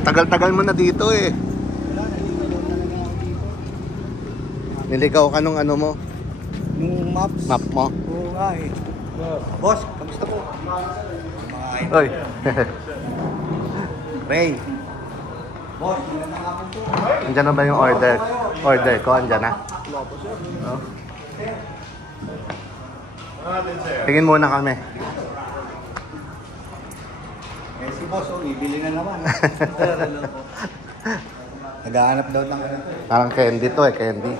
Tagal-tagal mo na dito eh. Wala, naliligaw talaga ako dito. Niligaw ka nung ano mo? Yung maps. Map mo? Oo nga eh. Boss, kamusta po? Oy. Ray. Boss, magandang hapon po. Andyan na ba yung order? Order ko, andyan na. Oh. Tingin muna kami. Eh si boss, oh, bibili na naman. Naghahanap daw ng ganito. Parang candy to eh, candy.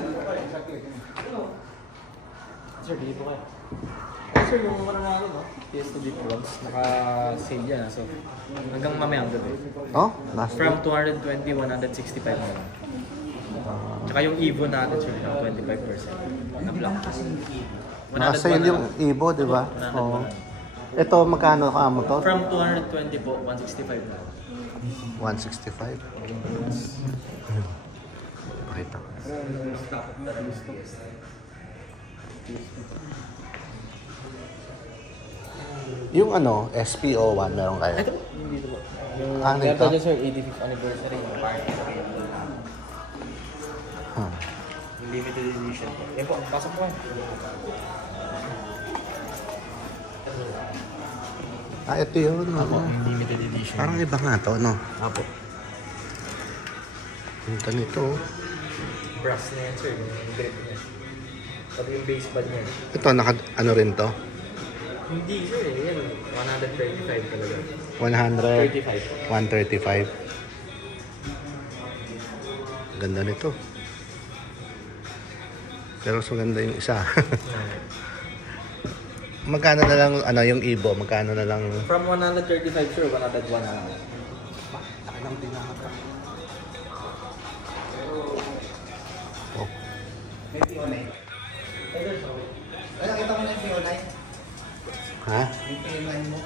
Sir, bili po kayo. Sir, yung ano natin, no? Fiesta Beef Vlogs, naka-sale yan. So, hanggang mamayang gabi. Oh, last From week. 220, 165 na lang. Tsaka yung Evo natin, sir, ng 25%. Na black. Naka-sale yung Evo, di ba? Oo. Ito, magkano ka mo to? From 220 po, 165 na. 165. Pakita ko. Yung ano, SPO1 meron kayo? Ito, hindi ito po. Yung Ano meron ito? tayo, sir, 85th anniversary. Yung party. Huh. Yung limited edition po. Yan po, pasok po. Ah, ito yun. Apo, Ano? yung limited edition. Parang iba nga to, no? Apo. Yung ganito. Brass na yan, sir. Yung grip niya. Pati yung base pad niya. Ito, naka, ano rin to? Hindi, sir. Yan, 135 talaga. 100? 35. 135. Ganda nito. Pero mas maganda yung isa. Magkano na lang, ano, yung Evo? Magkano na lang? From 135, sir, 101 na lang. Laki ng tinaka. Oh. May Pionay. Wala, kita mo na yung Pionay. Ha? Yung Pionay mo.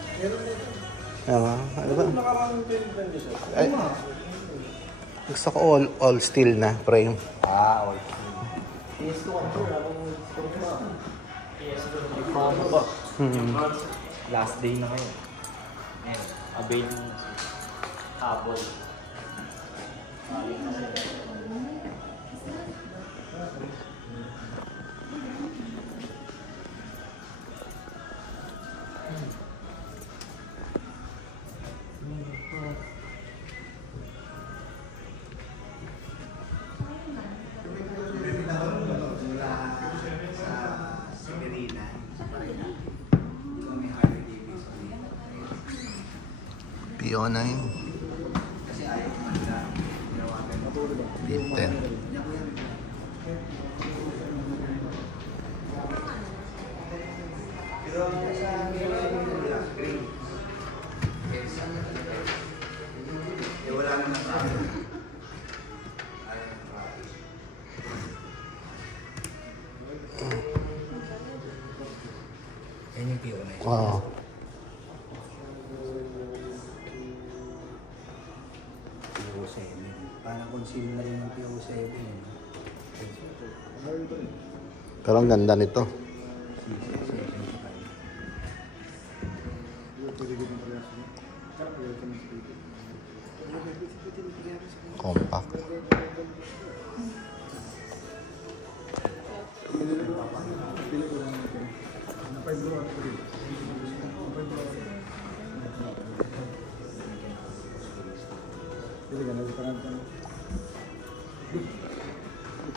Ano ba? Ay, gusto ko all steel na frame. Ah, okay. PS2 ka, sir. Promo po. Last day na kayo. Avail mo na, sir. Apple. Pionay. P10. Yan yung Pionay. Wow. PO7. Parang conceal na rin yung PO7. Pero ang ganda nito. Compact. Pili ka na.